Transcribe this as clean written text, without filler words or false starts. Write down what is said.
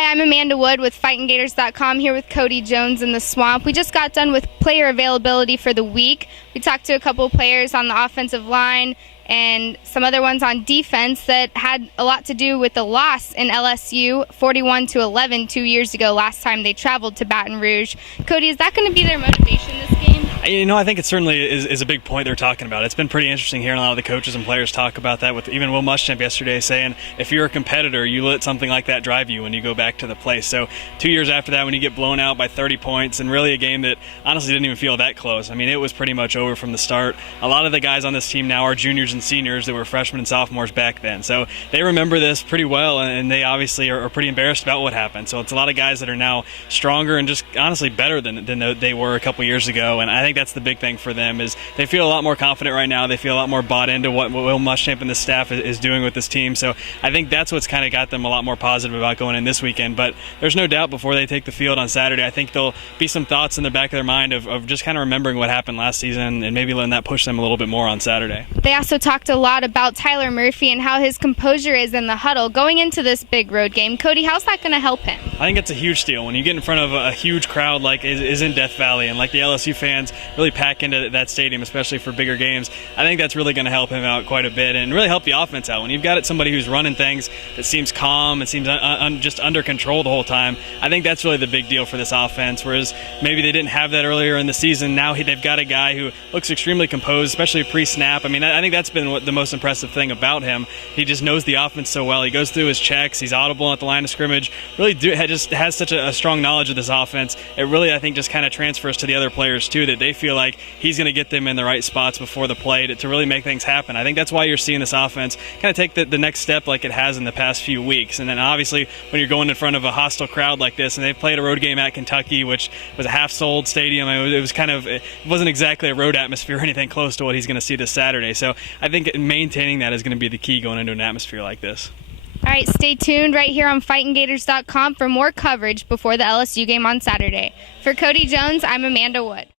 Hi, I'm Amanda Wood with FightinGators.com here with Cody Jones in the Swamp. We just got done with player availability for the week. We talked to a couple of players on the offensive line and some other ones on defense that had a lot to do with the loss in LSU 41-11 2 years ago, last time they traveled to Baton Rouge. Cody, is that going to be their motivation this game? I think it certainly is a big point they're talking about. It's been pretty interesting hearing a lot of the coaches and players talk about that, with even Will Muschamp yesterday saying if you're a competitor, you let something like that drive you when you go back to the place. So 2 years after that, when you get blown out by 30 points and really a game that honestly didn't even feel that close. I mean, it was pretty much over from the start. A lot of the guys on this team now are juniors and seniors that were freshmen and sophomores back then. So they remember this pretty well, and they obviously are pretty embarrassed about what happened. So it's a lot of guys that are now stronger and just honestly better than they were a couple years ago. And I think that's the big thing for them, is they feel a lot more confident right now. They feel a lot more bought into what Will Muschamp and the staff is doing with this team. So I think that's what's kind of got them a lot more positive about going in this weekend. But there's no doubt before they take the field on Saturday, I think there'll be some thoughts in the back of their mind of just kind of remembering what happened last season and maybe letting that push them a little bit more on Saturday. They also talked a lot about Tyler Murphy and how his composure is in the huddle going into this big road game. Cody, how's that going to help him? I think it's a huge deal when you get in front of a huge crowd like is in Death Valley, and like the LSU fans really pack into that stadium, especially for bigger games. I think that's really going to help him out quite a bit and really help the offense out. When you've got somebody who's running things that seems calm and seems just under control the whole time, I think that's really the big deal for this offense, whereas maybe they didn't have that earlier in the season. Now they've got a guy who looks extremely composed, especially pre-snap. I mean, I think that's been the most impressive thing about him. He just knows the offense so well. He goes through his checks. He's audible at the line of scrimmage. Really just has such a strong knowledge of this offense. It really, I think, just kind of transfers to the other players too, that they feel like he's going to get them in the right spots before the play to really make things happen. I think that's why you're seeing this offense kind of take the next step like it has in the past few weeks. And then obviously when you're going in front of a hostile crowd like this, and they've played a road game at Kentucky, which was a half-sold stadium, it wasn't exactly a road atmosphere or anything close to what he's going to see this Saturday. So I think maintaining that is going to be the key going into an atmosphere like this. All right, stay tuned right here on FightinGators.com for more coverage before the LSU game on Saturday. For Cody Jones, I'm Amanda Wood.